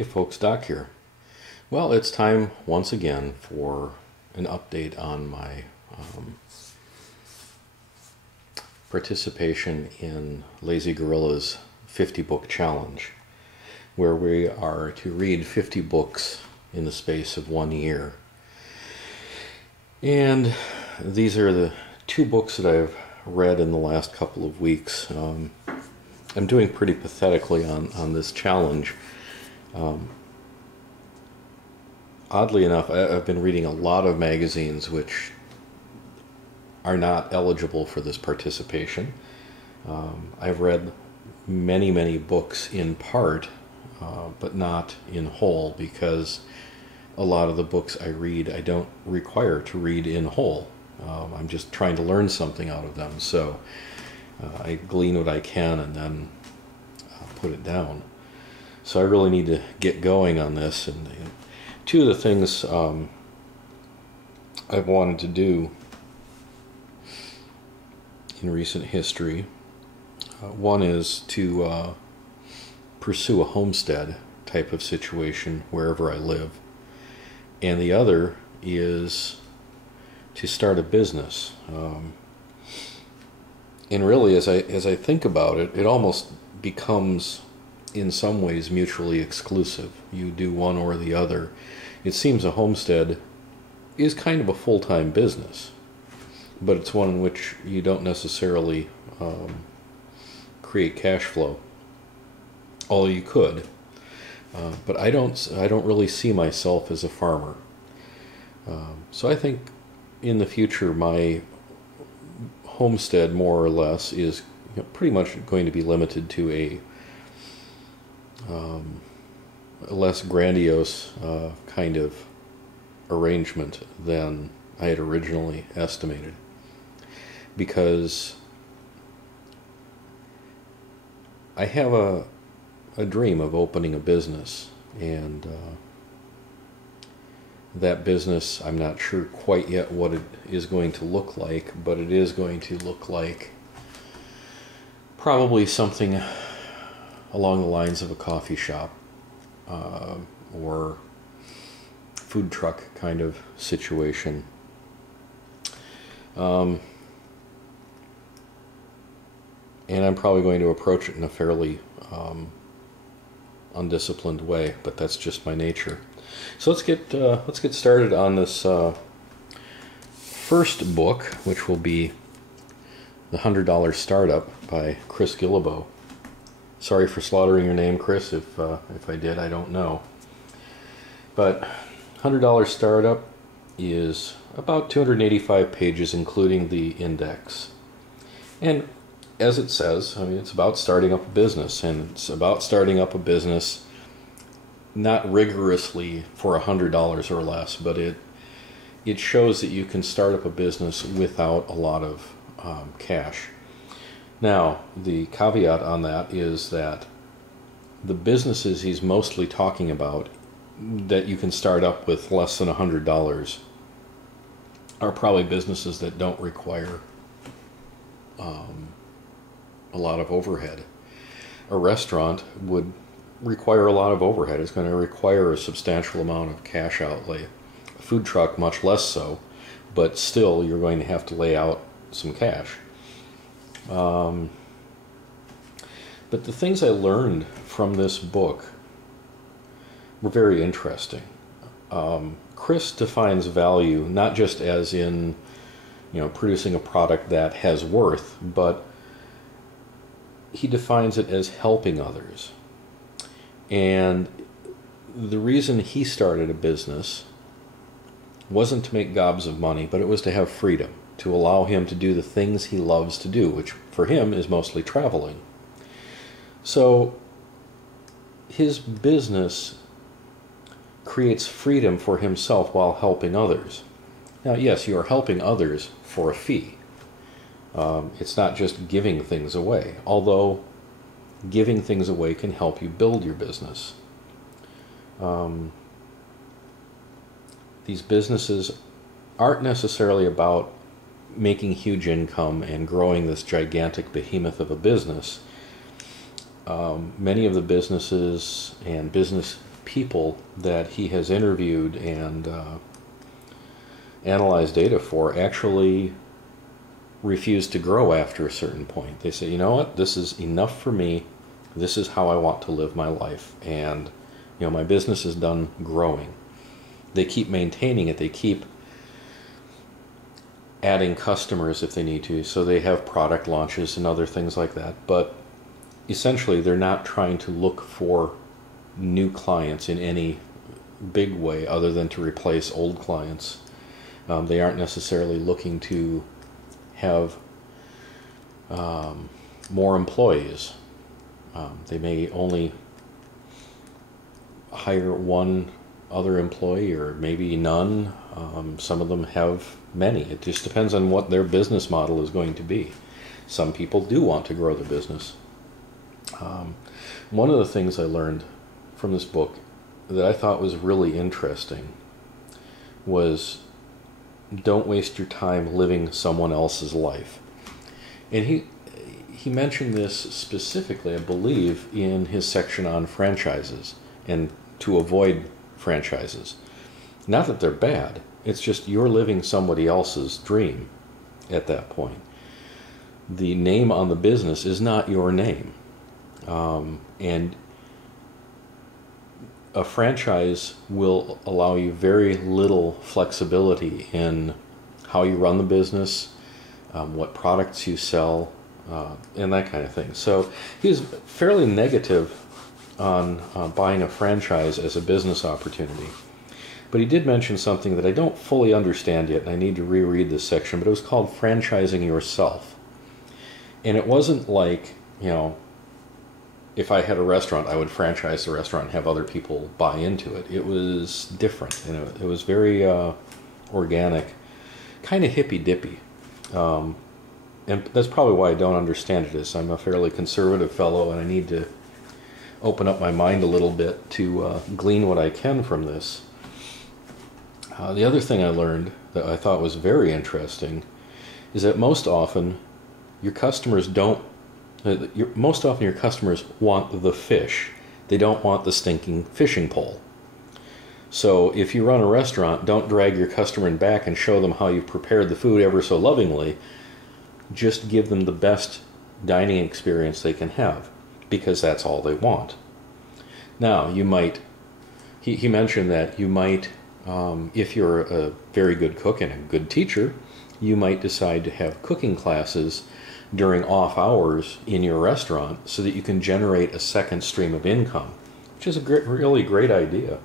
Hey folks, Doc here. Well, it's time once again for an update on my participation in Lazygorillas 50 book challenge, where we are to read 50 books in the space of 1 year. And these are the 2 books that I've read in the last couple of weeks. I'm doing pretty pathetically on this challenge. Oddly enough, I've been reading a lot of magazines which are not eligible for this participation. I've read many books in part, but not in whole, because a lot of the books I read I don't require to read in whole. I'm just trying to learn something out of them, so I glean what I can and then put it down. So I really need to get going on this. And two of the things I've wanted to do in recent history, one is to pursue a homestead type of situation wherever I live, and the other is to start a business. And really, as I think about it, it almost becomes in some ways mutually exclusive. You do one or the other. It seems a homestead is kind of a full-time business, but it's one in which you don't necessarily create cash flow, although you could. But I don't really see myself as a farmer. So I think in the future my homestead, more or less, is pretty much going to be limited to a less grandiose kind of arrangement than I had originally estimated, because I have a dream of opening a business, and that business, I'm not sure quite yet what it is going to look like, but it is going to look like probably something along the lines of a coffee shop or food truck kind of situation. And I'm probably going to approach it in a fairly undisciplined way, but that's just my nature. So let's get started on this first book, which will be The $100 Startup by Chris Guillebeau. Sorry for slaughtering your name, Chris. If I did, I don't know. But $100 Startup is about 285 pages, including the index. And as it says, I mean, it's about starting up a business, and it's about starting up a business not rigorously for $100 or less, but it shows that you can start up a business without a lot of cash. Now, the caveat on that is that the businesses he's mostly talking about that you can start up with less than $100 are probably businesses that don't require a lot of overhead. A restaurant would require a lot of overhead. It's going to require a substantial amount of cash outlay. A food truck, much less so, but still you're going to have to lay out some cash. But the things I learned from this book were very interesting. Chris defines value not just as in, producing a product that has worth, but he defines it as helping others. And the reason he started a business wasn't to make gobs of money, but it was to have freedom, to allow him to do the things he loves to do, which for him is mostly traveling. So his business creates freedom for himself while helping others. Now, yes, you are helping others for a fee. It's not just giving things away, although giving things away can help you build your business. These businesses aren't necessarily about making huge income and growing this gigantic behemoth of a business. Many of the businesses and business people that he has interviewed and analyzed data for actually refuse to grow after a certain point. They say, you know what, this is enough for me. This is how I want to live my life. And, my business is done growing. They keep maintaining it. They keep adding customers if they need to. So they have product launches and other things like that. But essentially, they're not trying to look for new clients in any big way other than to replace old clients. They aren't necessarily looking to have more employees. They may only hire one other employee or maybe none. Some of them have many. It just depends on what their business model is going to be. Some people do want to grow their business. One of the things I learned from this book that I thought was really interesting was don't waste your time living someone else's life. And he mentioned this specifically, I believe, in his section on franchises and to avoid franchises. Not that they're bad, it's just you're living somebody else's dream at that point. The name on the business is not your name. And a franchise will allow you very little flexibility in how you run the business, what products you sell, and that kind of thing. So he was fairly negative on buying a franchise as a business opportunity. But he did mention something that I don't fully understand yet, and I need to reread this section, but it was called franchising yourself. And it wasn't like, if I had a restaurant, I would franchise the restaurant and have other people buy into it. It was different, and it was very organic, kind of hippy-dippy. And that's probably why I don't understand it, is I'm a fairly conservative fellow, and I need to open up my mind a little bit to glean what I can from this. The other thing I learned that I thought was very interesting is that most often your customers want the fish. They don't want the stinking fishing pole. So if you run a restaurant, don't drag your customer in back and show them how you've prepared the food ever so lovingly. Just give them the best dining experience they can have, because that's all they want. Now, you might, he mentioned that you might, if you're a very good cook and a good teacher, you might decide to have cooking classes during off hours in your restaurant so that you can generate a second stream of income, which is a really great idea.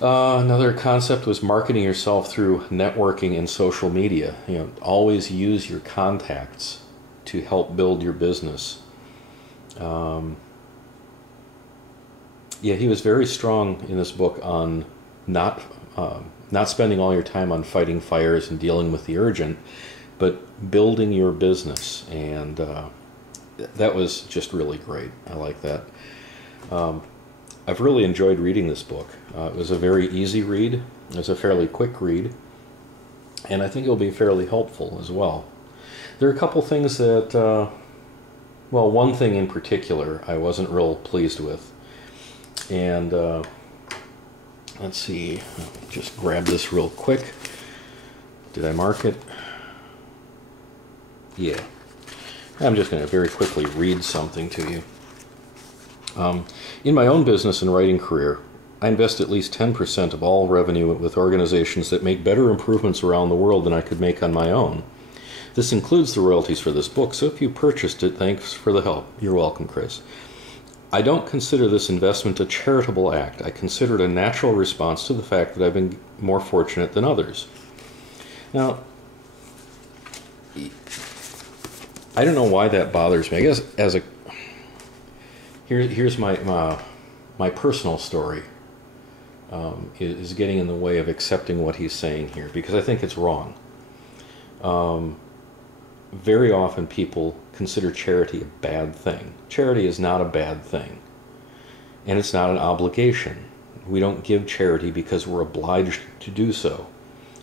Another concept was marketing yourself through networking and social media. Always use your contacts to help build your business. He was very strong in this book on not spending all your time on fighting fires and dealing with the urgent, but building your business, and that was just really great. I like that. I've really enjoyed reading this book. It was a very easy read. It was a fairly quick read, and I think it'll be fairly helpful as well. There are a couple things that, one thing in particular I wasn't real pleased with, and let's see, just grab this real quick. Did I mark it? Yeah. I'm just going to very quickly read something to you. In my own business and writing career, I invest at least 10% of all revenue with organizations that make better improvements around the world than I could make on my own. This includes the royalties for this book, so if you purchased it, thanks for the help. You're welcome, Chris. I don't consider this investment a charitable act. I consider it a natural response to the fact that I've been more fortunate than others. Now, I don't know why that bothers me. I guess here's my personal story is getting in the way of accepting what he's saying here, because I think it's wrong. Very often people consider charity a bad thing. Charity is not a bad thing, and it's not an obligation. We don't give charity because we're obliged to do so.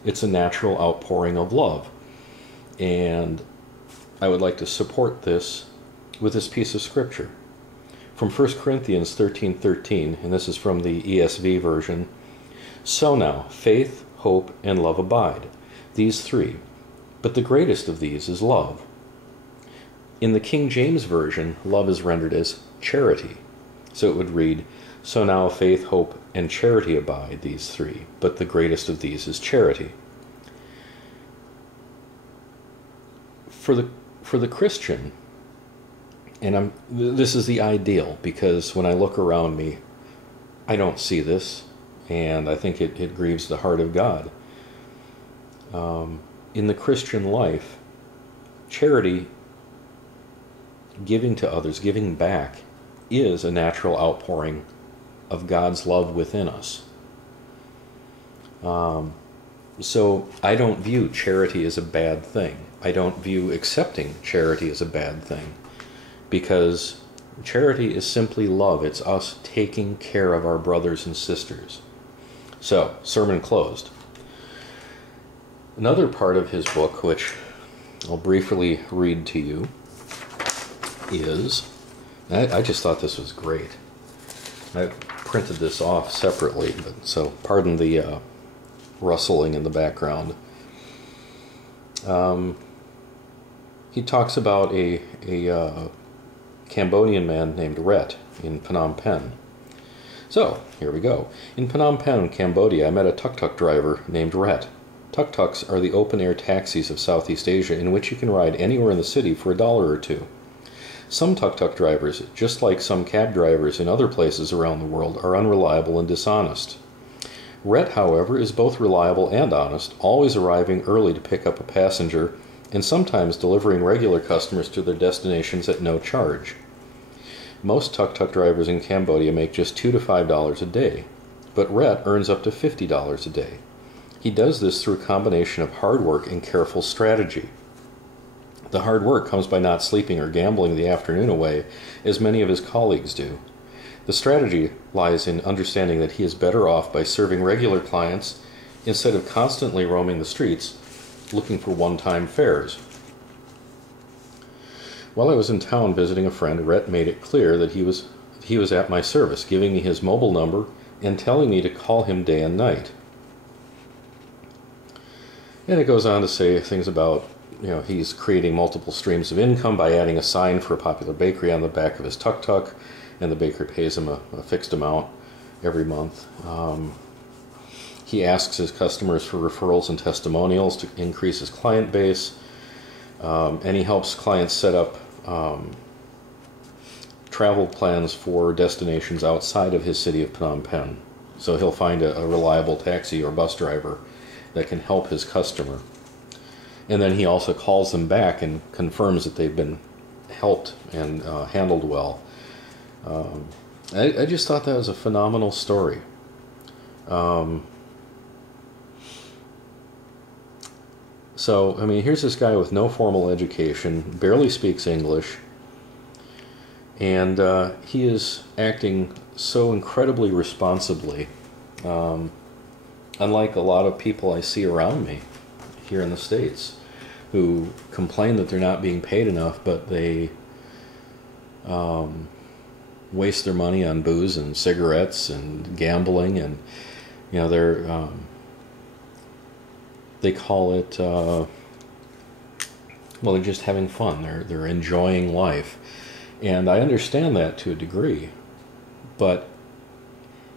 It's a natural outpouring of love, and I would like to support this with this piece of scripture. from 1 Corinthians 13:13, and this is from the ESV version. So now, faith, hope, and love abide, these three, but the greatest of these is love. In the King James Version, love is rendered as charity. So it would read, so now faith, hope, and charity abide, these three, but the greatest of these is charity. For the Christian, and this is the ideal, because when I look around me, I don't see this, and I think it grieves the heart of God. In the Christian life, charity, giving to others, giving back, is a natural outpouring of God's love within us. So I don't view charity as a bad thing. I don't view accepting charity as a bad thing, because charity is simply love. It's us taking care of our brothers and sisters. So, sermon closed. Another part of his book, which I'll briefly read to you, is, I just thought this was great. I printed this off separately, so pardon the rustling in the background. He talks about a Cambodian man named Rhett in Phnom Penh. So, here we go. In Phnom Penh, Cambodia, I met a tuk-tuk driver named Rhett. Tuk-tuks are the open-air taxis of Southeast Asia in which you can ride anywhere in the city for $1 or $2. Some tuk-tuk drivers, just like some cab drivers in other places around the world, are unreliable and dishonest. Rhett, however, is both reliable and honest, always arriving early to pick up a passenger, and sometimes delivering regular customers to their destinations at no charge. Most tuk-tuk drivers in Cambodia make just $2 to $5 a day, but Rhett earns up to $50 a day. He does this through a combination of hard work and careful strategy. The hard work comes by not sleeping or gambling the afternoon away, as many of his colleagues do. The strategy lies in understanding that he is better off by serving regular clients instead of constantly roaming the streets looking for one-time fares. While I was in town visiting a friend, Rhett made it clear that he was at my service, giving me his mobile number and telling me to call him day and night. And it goes on to say things about, he's creating multiple streams of income by adding a sign for a popular bakery on the back of his tuk-tuk, and the baker pays him a fixed amount every month. He asks his customers for referrals and testimonials to increase his client base, and he helps clients set up travel plans for destinations outside of his city of Phnom Penh. So he'll find a reliable taxi or bus driver that can help his customer. And then he also calls them back and confirms that they've been helped and handled well. I just thought that was a phenomenal story. So, here's this guy with no formal education, barely speaks English, and he is acting so incredibly responsibly, unlike a lot of people I see around me here in the States, who complain that they're not being paid enough, but they waste their money on booze and cigarettes and gambling, and they call it they're just having fun. They're enjoying life, and I understand that to a degree. But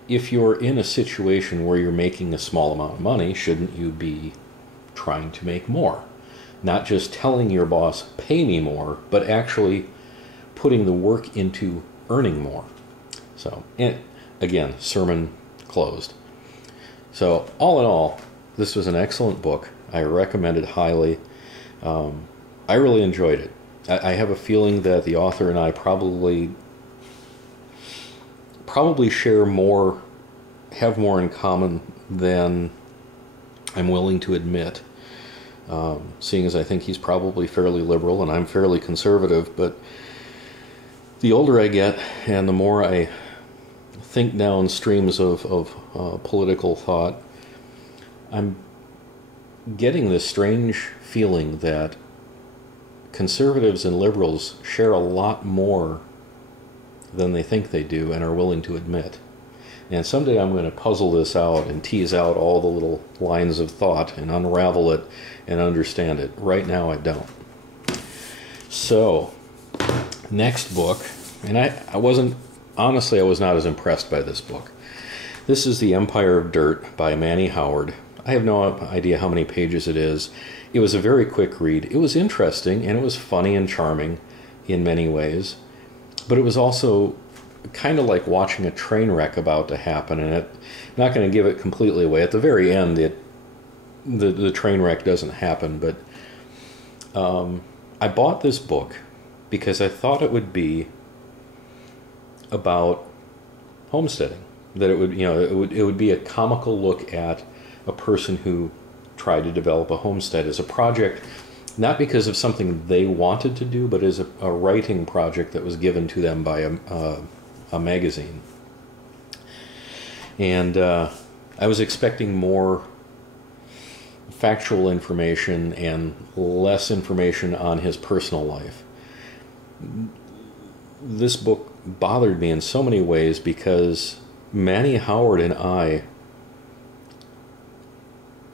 if you're in a situation where you're making a small amount of money, shouldn't you be trying to make more? Not just telling your boss, pay me more, but actually putting the work into earning more. So, and again, sermon closed. So, all in all, this was an excellent book. I recommend it highly. I really enjoyed it. I have a feeling that the author and I probably share more, have more in common than I'm willing to admit. Seeing as I think he's probably fairly liberal and I'm fairly conservative, but the older I get and the more I think down streams of political thought, I'm getting this strange feeling that conservatives and liberals share a lot more than they think they do and are willing to admit. And someday I'm going to puzzle this out and tease out all the little lines of thought and unravel it and understand it. Right now I don't. So, next book, and I wasn't, honestly I was not as impressed by this book. This is The Empire of Dirt by Manny Howard. I have no idea how many pages it is. It was a very quick read. It was interesting and it was funny and charming in many ways, but it was also kind of like watching a train wreck about to happen, and I'm not going to give it completely away. At the very end, the train wreck doesn't happen, but I bought this book because I thought it would be about homesteading. That it would, it would be a comical look at a person who tried to develop a homestead as a project, not because of something they wanted to do, but as a writing project that was given to them by a magazine. And I was expecting more factual information and less information on his personal life. This book bothered me in so many ways because Manny Howard and I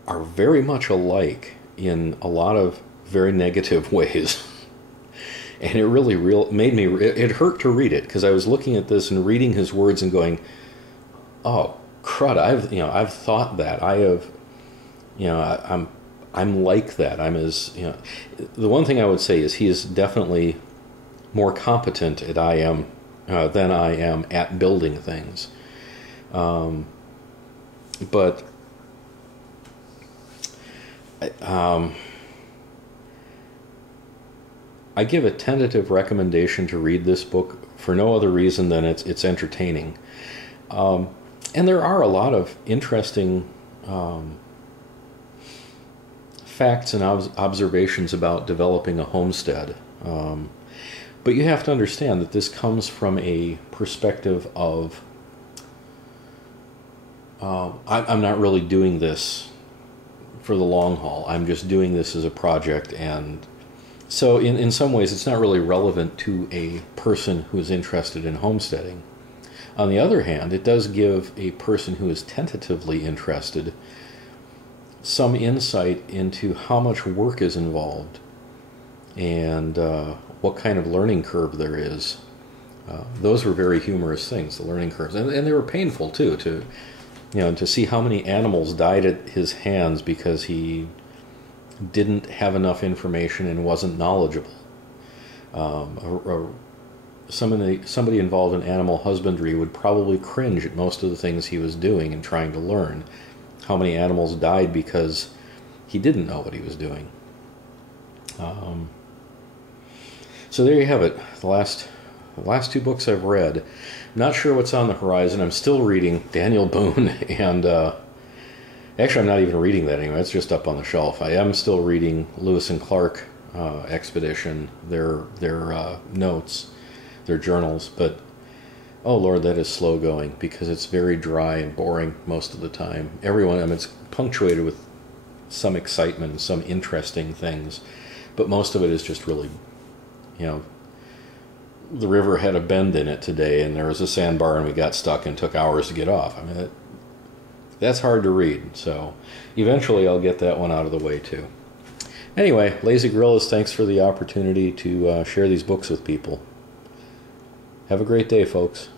are very much alike in a lot of very negative ways. And it really made me, it hurt to read it, because I was looking at this and reading his words and going, oh crud, I've thought that. I have, I'm like that. I'm as, the one thing I would say is he is definitely more competent than I am at building things. But I give a tentative recommendation to read this book for no other reason than it's entertaining. And there are a lot of interesting facts and observations about developing a homestead. But you have to understand that this comes from a perspective of I'm not really doing this for the long haul. I'm just doing this as a project, and so in some ways it's not really relevant to a person who is interested in homesteading. On the other hand, it does give a person who is tentatively interested some insight into how much work is involved and what kind of learning curve there is. Those were very humorous things, the learning curves, and they were painful too, to see how many animals died at his hands because he didn't have enough information and wasn't knowledgeable. Somebody involved in animal husbandry would probably cringe at most of the things he was doing and trying to learn. How many animals died because he didn't know what he was doing. So there you have it. The last two books I've read. I'm not sure what's on the horizon. I'm still reading Daniel Boone, and actually I'm not even reading that anymore. It's just up on the shelf. I am still reading Lewis and Clark Expedition, their notes, their journals, but oh Lord, that is slow going because it's very dry and boring most of the time. It's punctuated with some excitement and some interesting things, but most of it is just really, the river had a bend in it today and there was a sandbar and we got stuck and took hours to get off. I mean, that's hard to read, so eventually I'll get that one out of the way too. Anyway, Lazygorillas, thanks for the opportunity to share these books with people. Have a great day, folks.